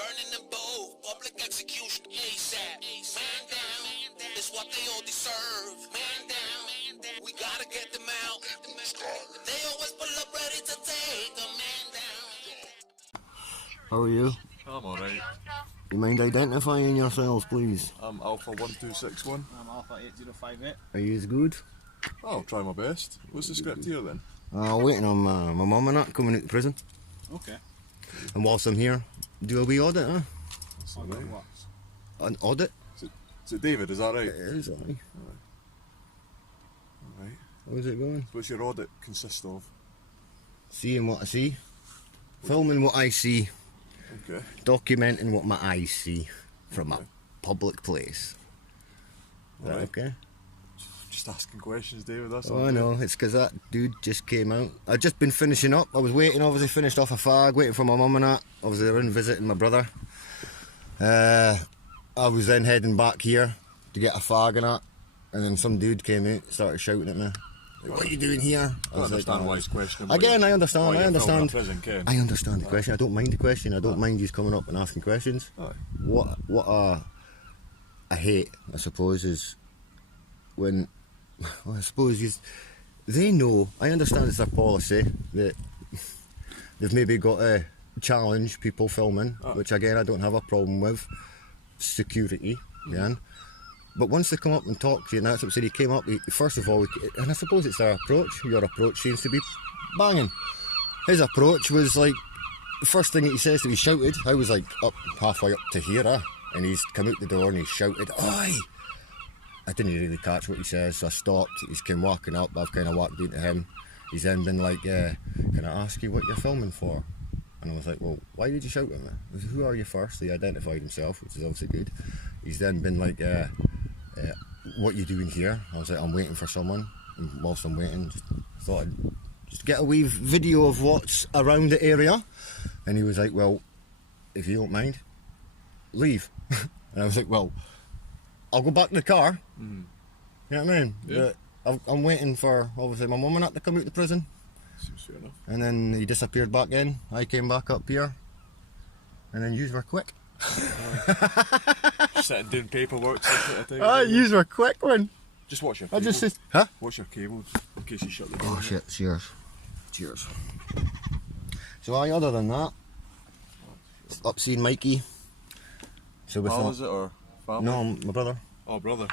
burning them both. Public execution ASAP. Man down, it's what they all deserve. Man down, we gotta get them out. They always pull up ready to take a man down. How are you? I'm alright. You mind identifying yourselves, please? I'm Alpha 1261. I'm Alpha 8058. Are you as good? I'll try my best. What's the script here then? Waiting on my mum and that coming out of prison. Okay. And whilst I'm here, do a wee audit, huh? That's alright. An audit? Is it David, is that right? It is, aye. Alright. How's it going? What's your audit consist of? Seeing what I see. Filming what I see. Okay. Documenting what my eyes see from a public place. Is that Right. okay? Just asking questions, David, that's Oh, all. I know, it's because that dude just came out. I'd just been finishing up. I was waiting, obviously finished off a fag, waiting for my mum and that. Obviously they're in visiting my brother. I was then heading back here to get a fag and that. And then some dude came out, started shouting at me. Like, what are you doing here? I don't understand why he's questioning. Again, I understand, why I you're filming understand. a prison, Ken. I understand the question. I don't mind the question. I don't mind you coming up and asking questions. Aye. What I hate, I suppose, is when, well, I suppose they know, I understand it's their policy that they've maybe got to challenge people filming, which again I don't have a problem with, security, yeah. But once they come up and talk to you, and that's what I'm saying, he came up, first of all, and I suppose it's their approach, your approach seems to be banging. His approach was like, the first thing that he says to me, he shouted, I was like up halfway up to here, and he's come out the door and he shouted, "Oi!" I didn't really catch what he says, so I stopped. He's came walking up, I've kind of walked into him. He's then been like, "Can I ask you what you're filming for?" And I was like, "Well, why did you shout at me?" I was, "Who are you first?" He identified himself, which is obviously good. He's then been like, "What you doing here?" I was like, "I'm waiting for someone." And whilst I'm waiting, just thought I'd just get a wee video of what's around the area. And he was like, "Well, if you don't mind, leave." And I was like, "Well, I'll go back to the car." Mm. You know what I mean? Yeah. But I'm waiting for, obviously, my mum and that to come out of prison. Seems fair enough. And then he disappeared back in. I came back up here. And then yous were quick. Sitting doing paperwork, something I think. Yous were quick one. Just watch your I cables. just said, huh? Watch your cables in case you shut the door. Oh shit, cheers. Cheers. So other than that, up seeing Mikey. So we Pal, thought, is it, or family? no, my brother. Oh, brother.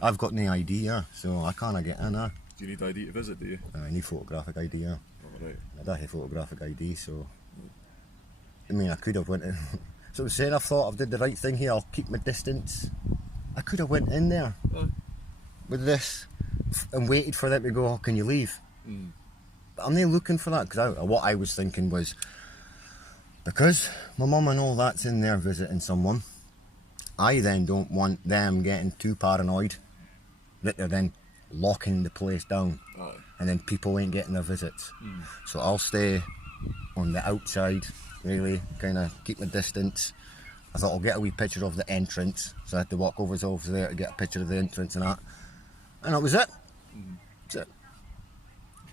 I've got no ID, yeah, so I can't get in, Do you need ID to visit, do you? I need photographic ID, yeah. Oh, right. I don't have photographic ID, so I mean I could have went in. So I was saying, I thought I've did the right thing here, I'll keep my distance. I could have went in there with this and waited for them to go, "Oh, can you leave?" But I'm not looking for that, because what I was thinking was, because my mum and all that's in there visiting someone, I then don't want them getting too paranoid that they're then locking the place down. And then people ain't getting their visits. So I'll stay on the outside, really, kind of keep my distance. I thought I'll get a wee picture of the entrance, so I had to walk over there to get a picture of the entrance and that. And that was it. That's it.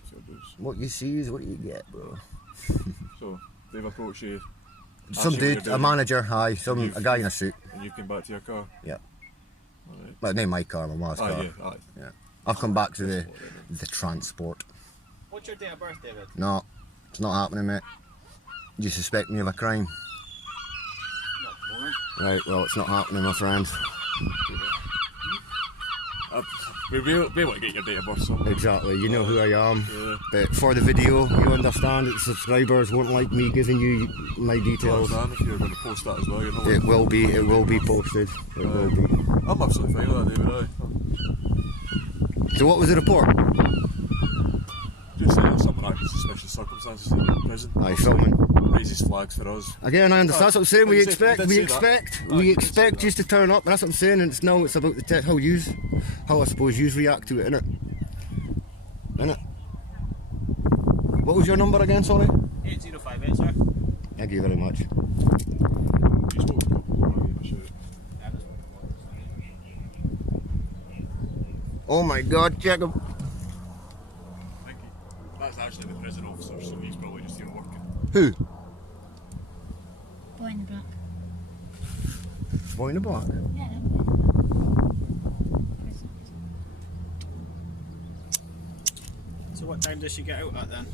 So it does. What you see is what you get, bro. So they've approached you. Some asked you what dude, you're a doing, manager, a guy in a suit. and you came back to your car. Yeah. Alright. Well, not my car, my ma's car. Yeah, aye. Yeah. I've come back to the transport. What's your date of birth, David? No, it's not happening, mate. You suspect me of a crime? Not at the moment. Right, well, it's not happening, my friend. We'll be able to get your date of birth somewhere. Exactly, you know who I am. Yeah. But for the video, you understand that subscribers won't like me giving you my details. Dan, if you're going to post that as well, you know. It will be posted. It will be. I'm absolutely fine with that, David. Aye. So what was the report? Just saying someone acting suspicious circumstances in prison. Aye, filming. Raises flags for us. Again, I understand. That's what I'm saying. We You did expect say you to turn up, and that's what I'm saying. And it's about the how I suppose you react to it, innit? Innit? What was your number again? Sorry. 8058, sir. Thank you very much. You spoke to people, I'll give a shout. Oh my God, check him. Thank you. That's actually the prison officer, so he's probably just here working. Who? Boy in the black. What in the back? Yeah. So what time does she get out at then?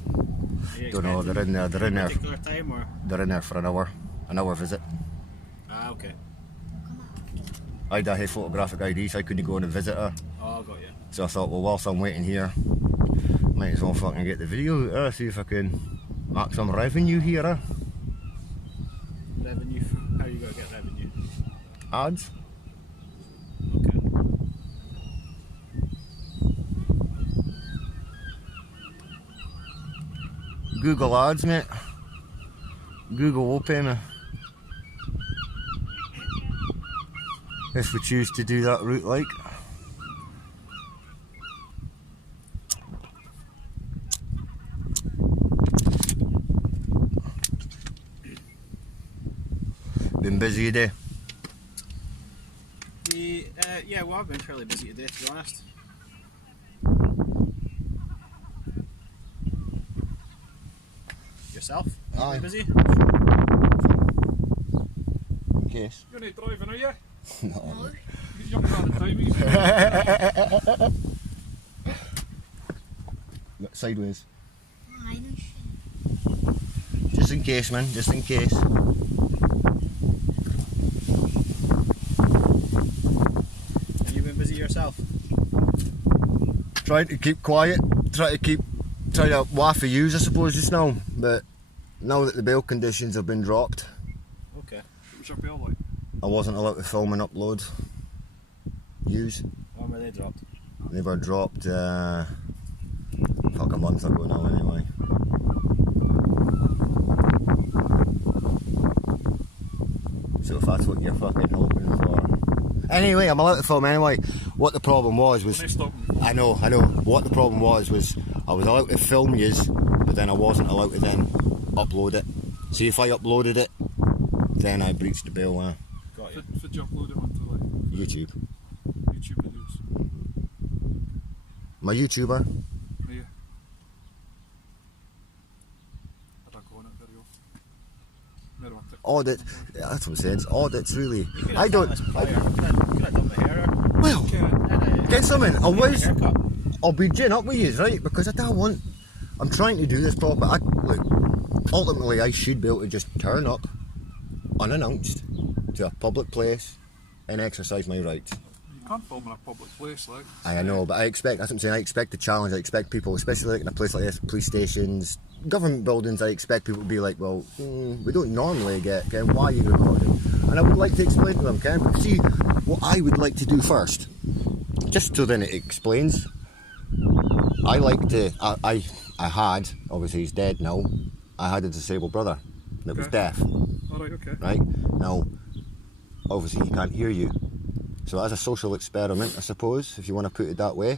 Don't know. They're in there. They're in there. Particular time or? They're in there for an hour visit. Ah, okay. I had a photographic ID, so I couldn't go in and visit her. Oh, got you. So I thought, well, whilst I'm waiting here, might as well fucking get the video, see if I can make some revenue here. Revenue? How are you going to get revenue? Ads. Okay. Google Ads, mate. Google will pay me. If we choose to do that route, like. Been busy today. Yeah, well, I've been fairly busy today, to be honest. Yourself? Aye. Busy? In case. You're not driving, are you? No. You're young man at driving. Look, sideways. I know shit. Just in case, man. Just in case. Have you been busy yourself? Trying to keep quiet. Trying to waff a use, I suppose, just now. But now that the bail conditions have been dropped, Okay. What was your bill like? I wasn't allowed to film and upload. Use. When were they dropped? They were dropped a month ago now anyway. So if that's what you're fucking hoping for. Anyway, I'm allowed to film anyway. What the problem was When they stop them. I know. What the problem was I was allowed to film yous, but then I wasn't allowed to then upload it. See, if I uploaded it, then I breached the bail. Got you. Did you upload it onto like YouTube. YouTube videos? My YouTuber. Yeah. I don't go on it very often. Never want it. Audit. That's what I'm saying. Audits really. You could have I don't. done this prior. You could have done my hair. Well, get something. Haircut. I'll be gin up with you, right? Because I don't want. I'm trying to do this proper. Look, ultimately, I should be able to just turn up unannounced to a public place and exercise my rights. You can't film in a public place, like. I know, but that's what I'm saying. I expect the challenge. I expect people, especially like in a place like this, police stations, government buildings. I expect people to be like, well, we don't normally get. Ken, why are you recording? And I would like to explain to them, Ken. But see, what I would like to do first, just so then it explains. I like to. I had, obviously he's dead now. I had a disabled brother that was Okay. deaf. Alright, okay. Right now, obviously he can't hear you. So as a social experiment, I suppose, if you want to put it that way,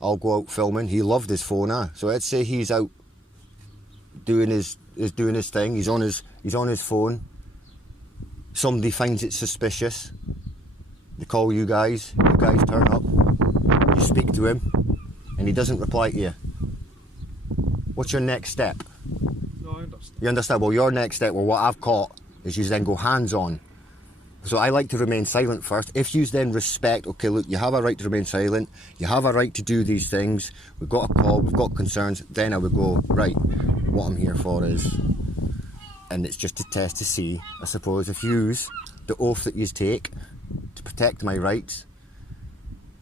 I'll go out filming. He loved his phone, so let's say he's out doing his thing. He's on his phone. Somebody finds it suspicious. They call you guys. You guys turn up. You speak to him, and he doesn't reply to you. What's your next step? No, I understand. You understand? Well, your next step, well, what I've caught is you then go hands-on. So I like to remain silent first. If you then respect, okay, look, you have a right to remain silent, you have a right to do these things, we've got a call, we've got concerns, then I would go, right, what I'm here for is, and it's just a test to see, I suppose, if you use the oath that you take to protect my rights,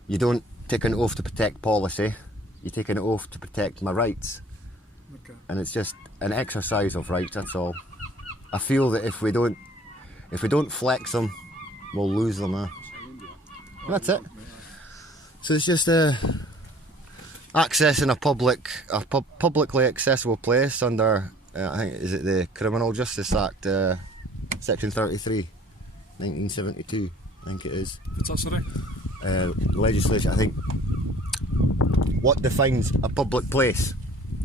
you don't take an oath to protect policy, you take an oath to protect my rights. Okay. And it's just an exercise of rights, that's all. I feel that if we don't flex them, we'll lose them. That's it. So it's just accessing a publicly accessible place under, I think, is it the Criminal Justice Act, Section 33, 1972, I think it is. What's that, sorry? Legislation, I think. What defines a public place?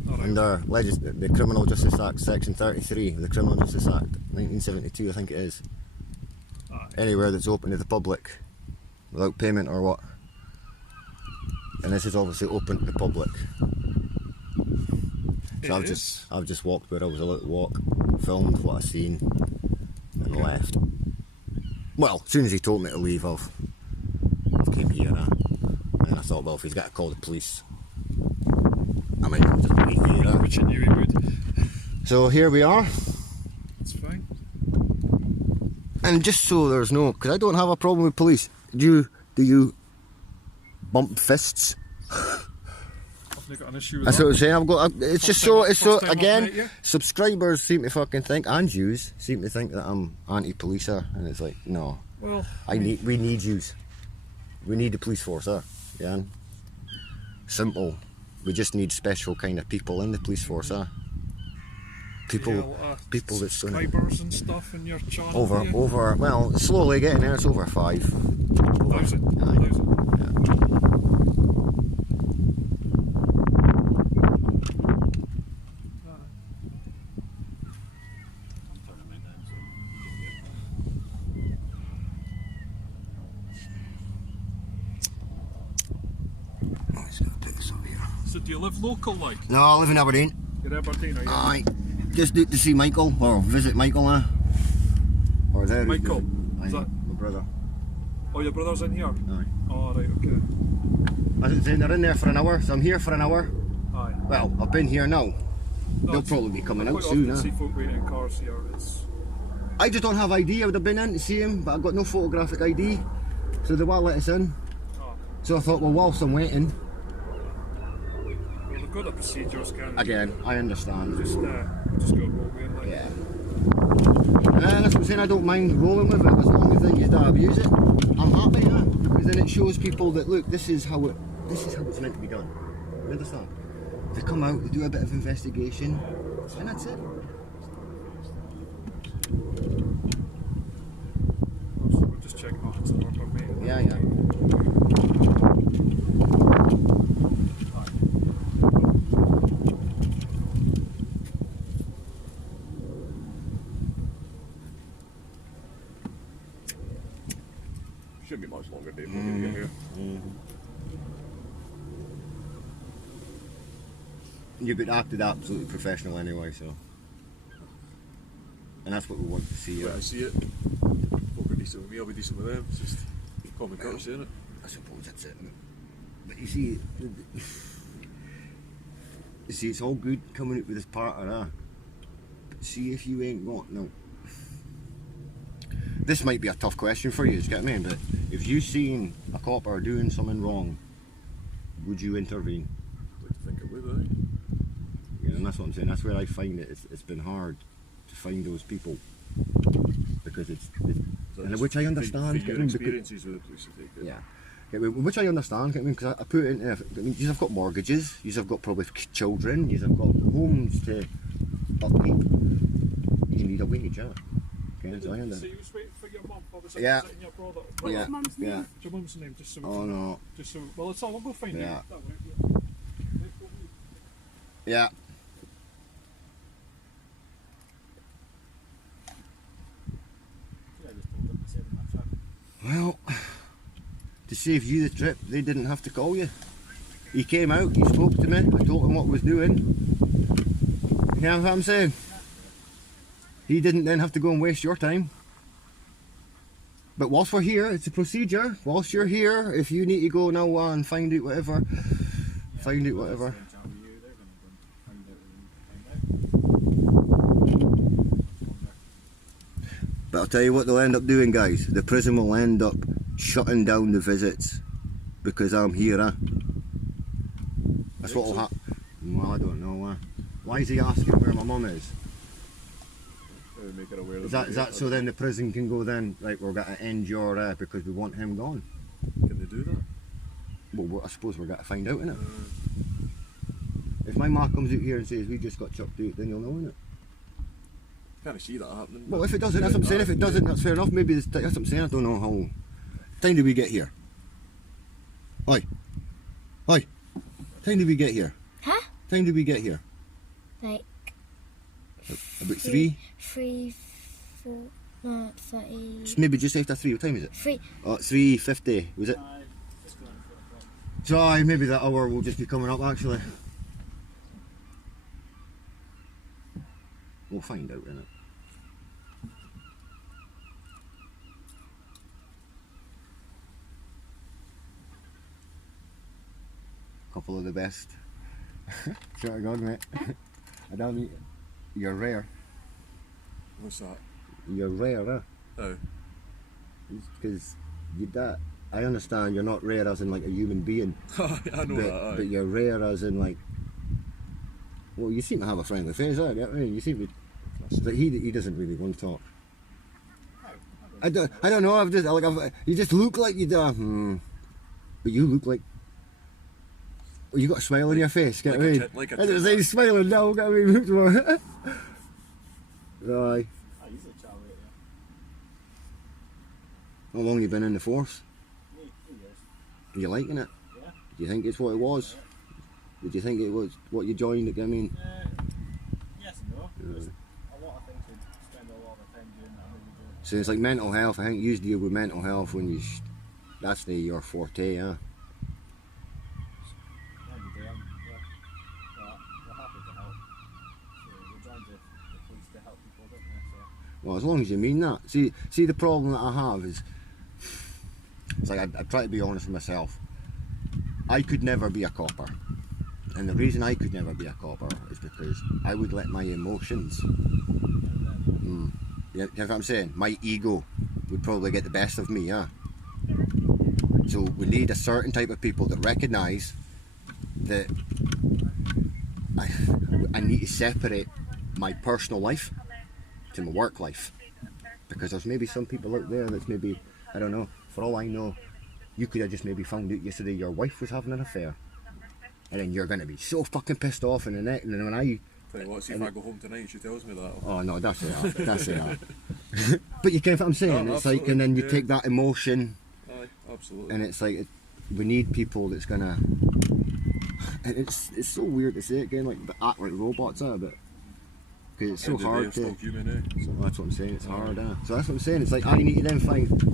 Alright. Under the Criminal Justice Act, Section 33 of the Criminal Justice Act, 1972, I think it is. Aye. Anywhere that's open to the public, without payment or what. And this is obviously open to the public. So I've just walked where I was allowed to walk, filmed what I seen, and left. Well, as soon as he told me to leave, I've came here, and I thought, well, if he's got to call the police, I might just wait here. Which I knew he would. So here we are, It's fine. and just so there's no, because I don't have a problem with police. Do you bump fists? I've not got an issue with That's that. what I'm saying. I've got. It's just time- so. It's first so. time I've Again, met you. subscribers seem to fucking think, and Jews seem to think that I'm anti-police, and it's like, no. Well, We need yous. We need the police force, yeah. Simple. We just need special kind of people in the police force, People that's gonna subscribers and stuff in your channel. yeah? over. Well, slowly getting there. It's over 5. 1,000. Aye. 1,000. Oh, he's gonna put this over here. So do you live local like? No, I live in Aberdeen. You're Aberdeen, are you? Aye. Just need to see Michael or visit Michael, Or there he Michael? goes. Is Aye, that- my brother. Oh, your brother's in here? Aye. Oh, right, okay. I was saying they're in there for an hour, so I'm here for an hour. Aye. Well, I've been here now. No, They'll it's- probably be coming I out quite soon, often see folk waiting in cars here. It's... I just don't have ID. I would have been in to see him, but I've got no photographic ID, so they won't let us in. Oh. So I thought, well, whilst I'm waiting, Well, they've got the procedures, can't they? again, I understand. Just go roll with it, like. Yeah. That's what I'm saying. I don't mind rolling with it as long as they don't abuse it. I'm happy, because then it shows people that look, this is how it's meant to be done. You understand? They come out, they do a bit of investigation, and that's it. So we're just checking off it's in order, mate. Yeah, yeah. Shouldn't be much longer, Dave. We're gonna get here. You've been acted absolutely professional anyway, so. And that's what we want to see. When I see it, folk are decent with me, I'll be decent with them. It's just common courtesy, isn't it? I suppose that's it. But you see, it's all good coming up with this partner, But see if you ain't got no. This might be a tough question for you, you get what I mean? But if you seen a copper doing something wrong, would you intervene? I'd like to think I would, aye. Yeah, and that's what I'm saying. That's where I find it. It's been hard to find those people because and which I understand. For your experiences with the police, I take it. Yeah. Which I understand, because I put it in. You have got mortgages, you have got probably children, you have got homes to upkeep. You need a wage, yeah. Okay, so I So understand. you was waiting for your mum, obviously, Yeah. visiting your brother. Yeah, What's mum's name? yeah. What's your mum's name? Just so we Oh can, no, just so, well, it's all, we'll go find Yeah. out. That way, yeah. Let's go. yeah. Yeah, I just told them to save them that trip. Well, to save you the trip, they didn't have to call you. He came out, he spoke to me, I told him what I was doing. You know what I'm saying? He didn't then have to go and waste your time. But whilst we're here, it's a procedure. Whilst you're here, if you need to go now and find out whatever, find out whatever. They're gonna go and find out. But I'll tell you what they'll end up doing, guys. The prison will end up shutting down the visits because I'm here, That's what will happen. Well, I don't know. Why is he asking where my mum is? Make it aware Is that so then the prison can go then, right, we're going to end your, because we want him gone? Can they do that? Well, I suppose we're going to find out, innit? If my ma comes out here and says we just got chucked out, then you'll know, innit? Can't see that happening. Well, if it doesn't, that's what I'm saying. If it doesn't, that's fair enough. Maybe that's what I'm saying. I don't know how. Time did we get here? Oi. Oi. Time did we get here? Huh? Time did we get here? Like About 3? 3, 4, no, 30. Maybe just after 3. What time is it? 3. Oh, 3:50. Was it? Aye, just going for 4 o'clock. So aye, maybe that hour will just be coming up actually. We'll find out, innit? couple of the best. Sure to God, mate. I don't mean you're rare. What's that? You're rare, huh? Oh. Because you that. I understand you're not rare as in like a human being. I know that. But you're rare as in like. Well, you seem to have a friendly face, right? I mean, you seem to. But he doesn't really want to talk. I don't know. You just look like you do. But you look like. Well, you got a smile on your face. Get like what I mean? like a I didn't say he's smiling now. Get what I mean? Aye. I usually chat with you. How long you been in the force? 2 years. Are you liking it? Yeah. Do you think it's what it was? Did you think it was what you joined? I mean. Yes and no. There's a lot of things we spend a lot of time doing that I really do. So it's like mental health. I think you deal with mental health when you. That's your forte, huh? Every day, we're happy to help. So we joined the police to help people, don't we? So. Well, as long as you mean that. See, the problem that I have is, it's like I try to be honest with myself. I could never be a copper, and the reason I could never be a copper is because I would let my emotions. You know what I'm saying? My ego would probably get the best of me, yeah. So we need a certain type of people that recognise that I need to separate my personal life to my work life, because there's maybe some people out there that's maybe, I don't know, for all I know, you could have just maybe found out yesterday your wife was having an affair, and then you're going to be so fucking pissed off in the neck, and then when I Tell you what, see if I go home tonight, she tells me that. oh no, that's it, that's it. But you get what I'm saying? No, it's like, and then you yeah. take that emotion, Aye, absolutely. and it's like we need people that's gonna. And it's so weird to say it again, like act like robots, but because it's so End of the day, hard it's to. still human, eh? So that's what I'm saying. It's hard, So that's what I'm saying. It's like I need to then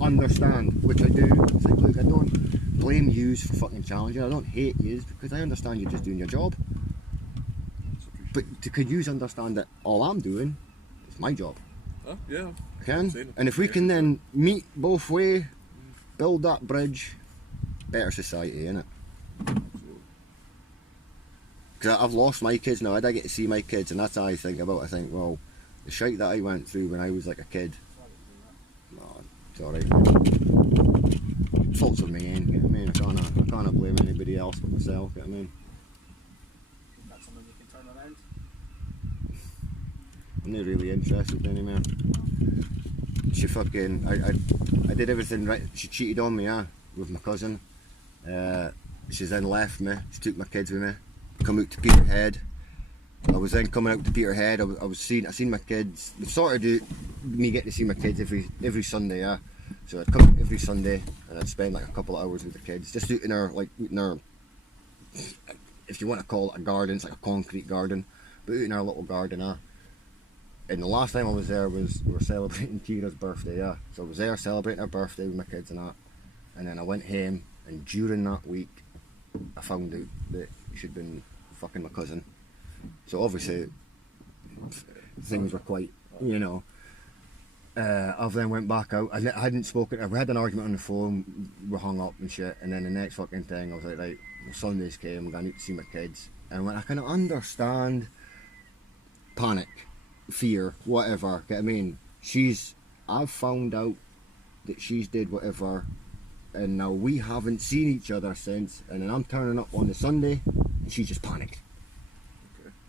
understand, which I do. It's like, look, I don't blame yous for fucking challenging. I don't hate yous because I understand you're just doing your job. But could yous understand that all I'm doing is my job? Huh? Yeah. I can. Same. And if we can then meet both way, build that bridge, better society, innit? Because I've lost my kids now. I don't get to see my kids, and that's how I think about. I think, well, the shite that I went through when I was like a kid. No, it's alright. Faults of me, ain't. You know what I mean? I can't blame anybody else but myself. You know what I mean? Is that something you can turn around? I'm not really interested anymore. She fucking, I did everything right. She cheated on me, with my cousin. She's then left me. She took my kids with me. Come out to Peterhead. I was then coming out to Peterhead. I seen my kids. We sort of do me getting to see my kids every Sunday, So I'd come out every Sunday and I'd spend like a couple of hours with the kids, just out in our if you want to call it a garden, it's like a concrete garden, but out in our little garden, And the last time I was there we were celebrating Kira's birthday, So I was there celebrating her birthday with my kids and that. And then I went home, and during that week I found out that she'd been fucking my cousin. So obviously things were quite, I've then went back out. I hadn't spoken. I had an argument on the phone. We hung up and shit. And then the next fucking thing, I was like, right, Sundays came. I'm gonna need to see my kids. And when I kind of understand panic, fear, whatever. Get what I mean? I've found out that she's did whatever, and now we haven't seen each other since. And then I'm turning up on the Sunday, and she just panicked.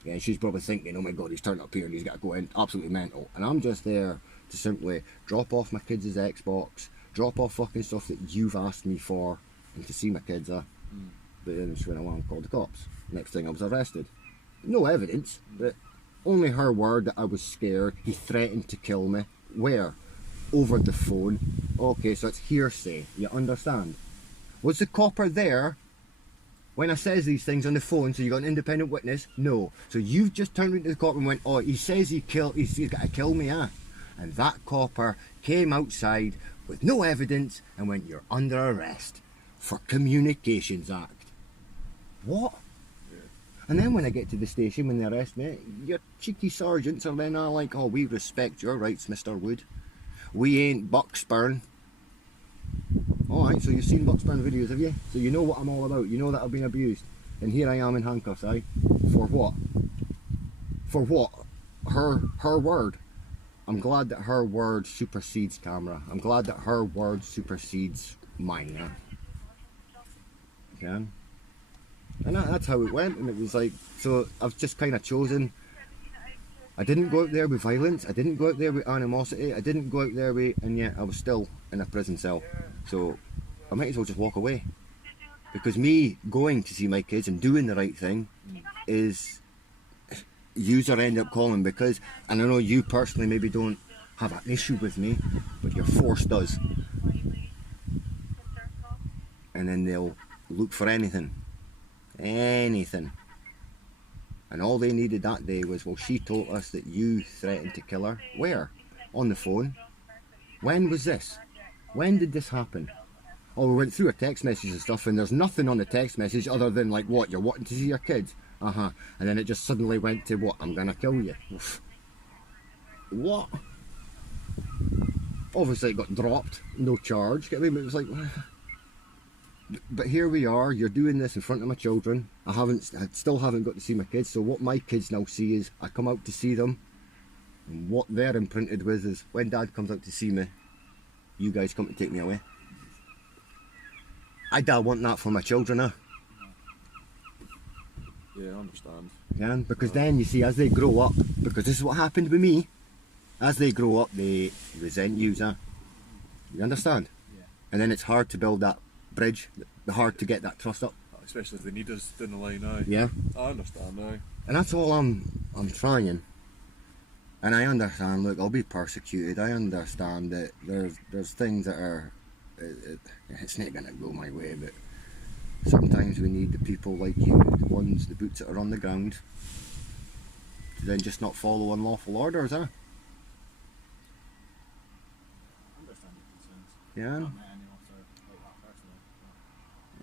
Yeah, and she's probably thinking, oh my god, he's turned up here and he's got to go in absolutely mental. And I'm just there to simply drop off my kids' Xbox, drop off fucking stuff that you've asked me for, and to see my kids. But then she went along and called the cops. Next thing I was arrested. No evidence, but only her word that I was scared. He threatened to kill me. Where? Over the phone. Okay, so it's hearsay. You understand? Was the copper there when I says these things on the phone, so you got an independent witness? No. So you've just turned into the copper and went, oh, he says he's got to kill me, And that copper came outside with no evidence and went, you're under arrest for Communications Act. What? Yeah. And then when I get to the station, when they arrest me, your cheeky sergeants are then like, oh, we respect your rights, Mr. Wood. We ain't Bucksburn. Alright, so you've seen Bucksburn videos, have you? So you know what I'm all about. You know that I've been abused. and here I am in handcuffs, aye? For what? For what? Her word. I'm glad that her word supersedes camera. I'm glad that her word supersedes mine, yeah? Okay? And that's how it went, and it was like, so I've just kind of chosen. I didn't go out there with violence, I didn't go out there with animosity, I didn't go out there with, and yet I was still in a prison cell. So I might as well just walk away. Because me going to see my kids and doing the right thing is, user end up calling because, and I know you personally maybe don't have an issue with me, but your force does. And then they'll look for anything. Anything. And all they needed that day was, well, she told us that you threatened to kill her. Where? On the phone. When was this? When did this happen? Oh, we went through a text message and stuff, and there's nothing on the text message other than like, what, you're wanting to see your kids? And then it just suddenly went to, what, I'm gonna kill you. Oof. What? Obviously it got dropped, no charge. I mean, it was like, but here we are, you're doing this in front of my children. I still haven't got to see my kids, so what my kids now see is, I come out to see them, and what they're imprinted with is, when Dad comes out to see me, you guys come to take me away. I don't want that for my children, huh? Yeah, I understand. Yeah, because then you see, as they grow up, because this is what happened with me, as they grow up, they resent you, huh? You understand? Yeah. And then it's hard to build that bridge, hard to get that trust up. Especially if they need us down the line now. Yeah. I understand now. And that's all I'm trying. And I understand, look, I'll be persecuted. I understand that there's things that are, it's not going to go my way, but sometimes we need the people like you, the ones, the boots that are on the ground, to then just not follow unlawful orders, huh? I understand your concerns. Yeah. I haven't met any officer like that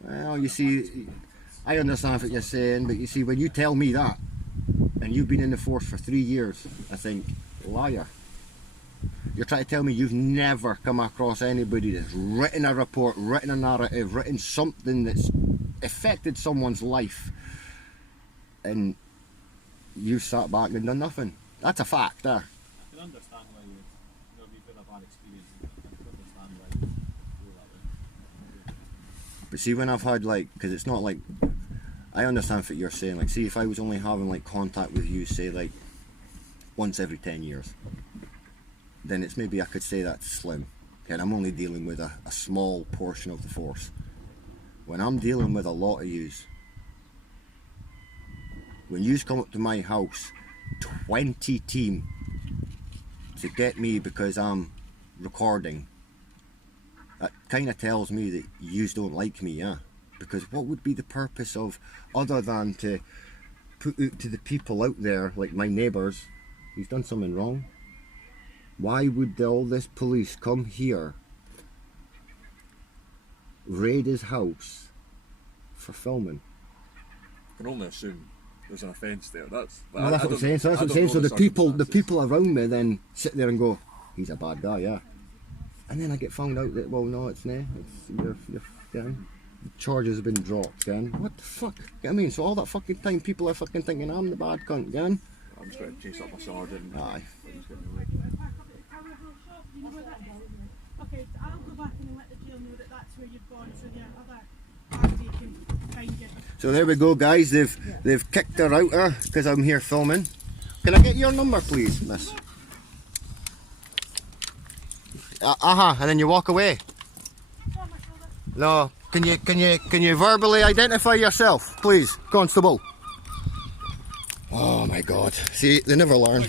personally. Well, you see, I understand what you're saying, but you see, when you tell me that, and you've been in the force for 3 years, I think, liar. You're trying to tell me you've never come across anybody that's written a report, written a narrative, written something that's affected someone's life, and you sat back and done nothing. That's a fact, there. I can understand why you would, you've been a bad experience. I can understand why you feel that way. But see, when I've had, like, because it's not like, I understand what you're saying, like, see, if I was only having, like, contact with you, say, like, once every 10 years, then it's maybe I could say that's slim. Okay, and I'm only dealing with a small portion of the force. When I'm dealing with a lot of yous, when yous come up to my house, 20 team to get me because I'm recording, that kind of tells me that yous don't like me, yeah? Because what would be the purpose of, other than to put out to the people out there, like my neighbours, he's done something wrong? Why would all this police come here, raid his house for filming? I can only assume there's an offence there. That's Well, that's what I'm saying. So that's what I'm saying. So the people around me then sit there and go, he's a bad guy, yeah. And then I get found out that, well, no, it's not. You're the charges have been dropped, again. What the fuck? I mean, so all that fucking time people are fucking thinking I'm the bad cunt, again. I'm just going to chase up my sergeant. Aye. Okay, I'll go back and let the jail know that that's where you've gone, so the other party can find you. So there we go, guys. They've kicked her out because I'm here filming. Can I get your number, please, miss? And then you walk away. No. Can you verbally identify yourself, please, Constable? Oh my God! See, they never learn.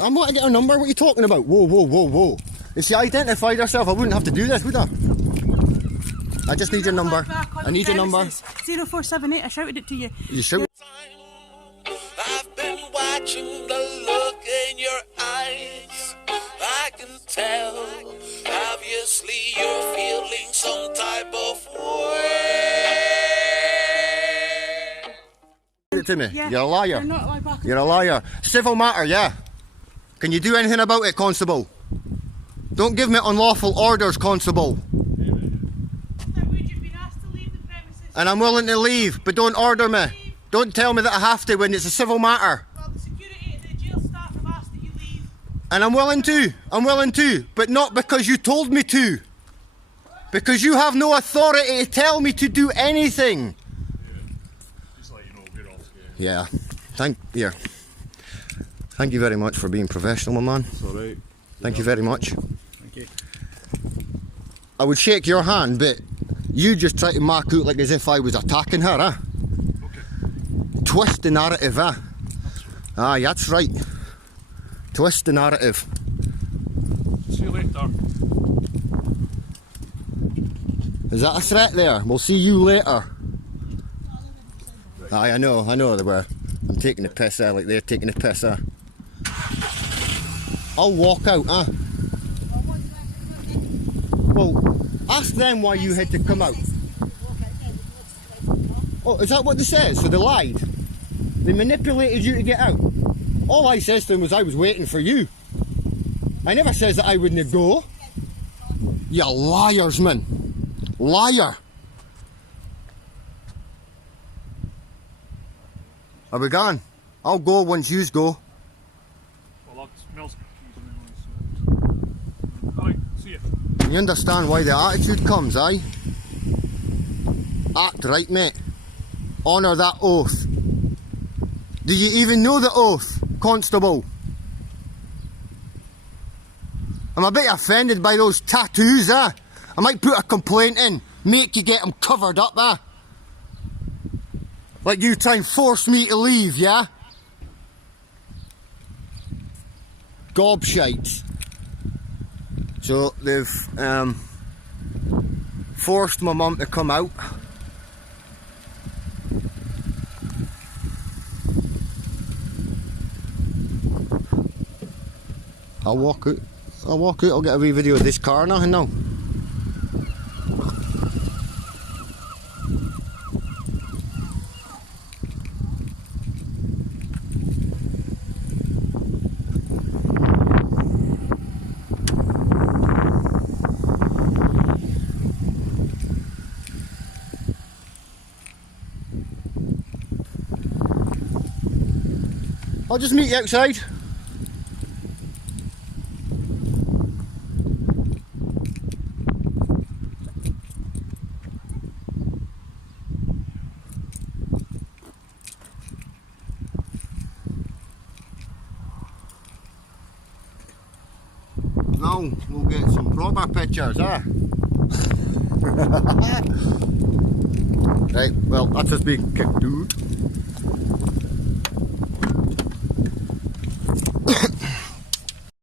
I'm not to get her number. What are you talking about? Whoa, whoa, whoa, whoa! If she identified herself, I wouldn't have to do this, would I? I just need your number. I need your number. 0478. I shouted it to you. You shout. I've been watching the look in your eyes. I can tell, obviously you're feeling some type of way. It to me. Yeah, You're a liar. you're not allowed back. You're a liar. Civil matter, yeah. Can you do anything about it, Constable? Don't give me unlawful orders, Constable. Would you been asked to leave the premises And I'm willing to leave, but don't order me. Don't tell me that I have to when it's a civil matter. Well, the security, the jail staff have asked that you leave. And I'm willing to, but not because you told me to. Because you have no authority to tell me to do anything. Just let you know, we're off. Yeah. Thank you very much for being professional, my man. It's alright. Thank you very much. Thank you. I would shake your hand, but you just try to mark out like as if I was attacking her, huh? Okay. Twist the narrative, huh? Aye, that's right. Twist the narrative. See you later. Is that a threat there? We'll see you later. Aye, I know they were. I'm taking the piss there like they're taking the piss there. I'll walk out, huh? Well, ask them why you had to come out. Oh, is that what they said? So they lied? They manipulated you to get out? All I says to them was I was waiting for you. I never says that I wouldn't go. You liars, man. Liar. Are we gone? I'll go once yous go. Well, that smells confusing anyway, so... Alright, see ya. You understand why the attitude comes, aye? Act right, mate. Honour that oath. Do you even know the oath, constable? I'm a bit offended by those tattoos, eh? I might put a complaint in, make you get them covered up, eh? Like you try and force me to leave, yeah? Gobshites. So they've forced my mum to come out. I'll walk out. I'll get a wee video of this car now. I'll just meet you outside. Now we'll get some proper pictures, huh? Right, well, that's just being kicked out.